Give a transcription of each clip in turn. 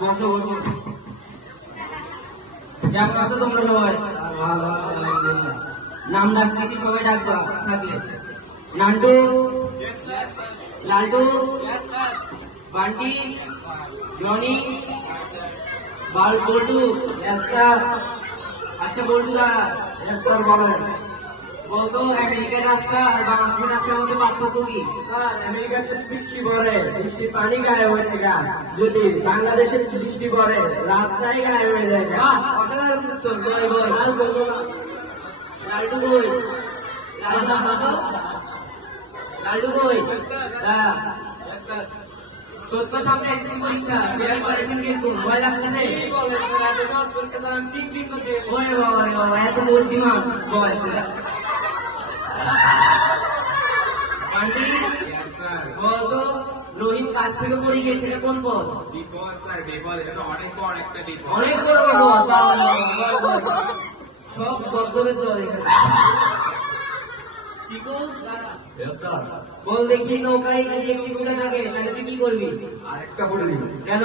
বসো বসো। কেমন আছো তোমরা সবাই? নাম ডাকতেছি, সবাই ডাকবা থাকলে। নান্টু, লালটু, বান্টি, জনি, বল্টু। আচ্ছা বল্টু দা, বলেন। বলতো আমেরিকার রাস্তা আর বাংলাদেশের রাস্তার মধ্যে পার্থক্য কি? স্যার, আমেরিকাতে বৃষ্টি পড়ে, বৃষ্টির পানি গায়েব হয়ে যায়। যদি বাংলাদেশে বৃষ্টি পড়ে, রাস্তায় গায়েব হয়ে যায়। অসাধারণ উত্তর। বল বল। আর বলবো না। লালটু কই? লালটু কই? সত্য সামনে এসেছি পরীক্ষা, প্রিপারেশন কিন্তু ভয় লাগতেছে। ওরে বাবা রে বাবা, এত বুদ্ধিমান বয়সে। আন্টি বলতো, রোহিত কাছ থেকে পড়ে গিয়েছে, এটা কোন পদ? বিপদ স্যার, বিপদ। এটা তো অনেক বড় একটা বিপদ। অনেক বড় বিপদ। সব গদ্যবেদ বল দেখি, নৌকায় যদি একটি ফুটে থাকে তাহলে তুই কি করবি? আরেকটা বলে দিন। কেন?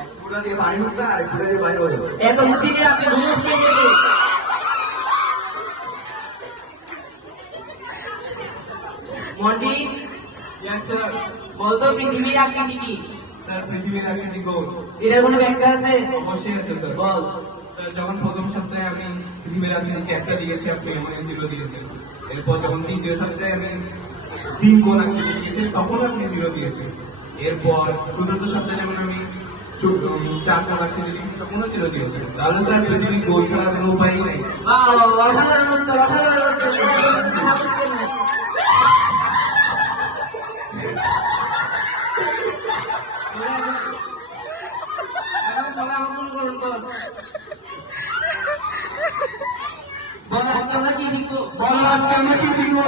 এক ফুটা দিয়ে পানি উঠবে, আরেক ফুটা দিয়ে বাইরে হয়ে যাবে। এত বুদ্ধি দিয়ে আপনি ঘুমোচ্ছেন নাকি? মন্টি বলতো, পৃথিবীর আকৃতি কি? স্যার, পৃথিবীর আকৃতি গোল। এটার কোনো ব্যাখ্যা আছে? অবশ্যই আছে স্যার। বল। স্যার, যখন প্রথম সপ্তাহে আমি পৃথিবীর আকৃতি চ্যাপ্টার দিয়েছি, আপনি এমন জিরো দিয়েছেন। এরপর যখন দ্বিতীয় সপ্তাহে আমি তিন কোণ আকৃতি দিয়েছি, তখন আপনি জিরো দিয়েছেন। এরপর চতুর্থ সপ্তাহে যখন আমি চার কোণ আকৃতি দিয়েছি, তখনও জিরো দিয়েছেন। তাহলে স্যার, পৃথিবী গোল ছাড়া কোনো উপায় নেই। অসাধারণ উত্তর, অসাধারণ উত্তর। এখন সবাই অনুকরণ কর। বল আজকে আমরা কি শিখবো? বলো, আজকে আমরা কি শিখবো?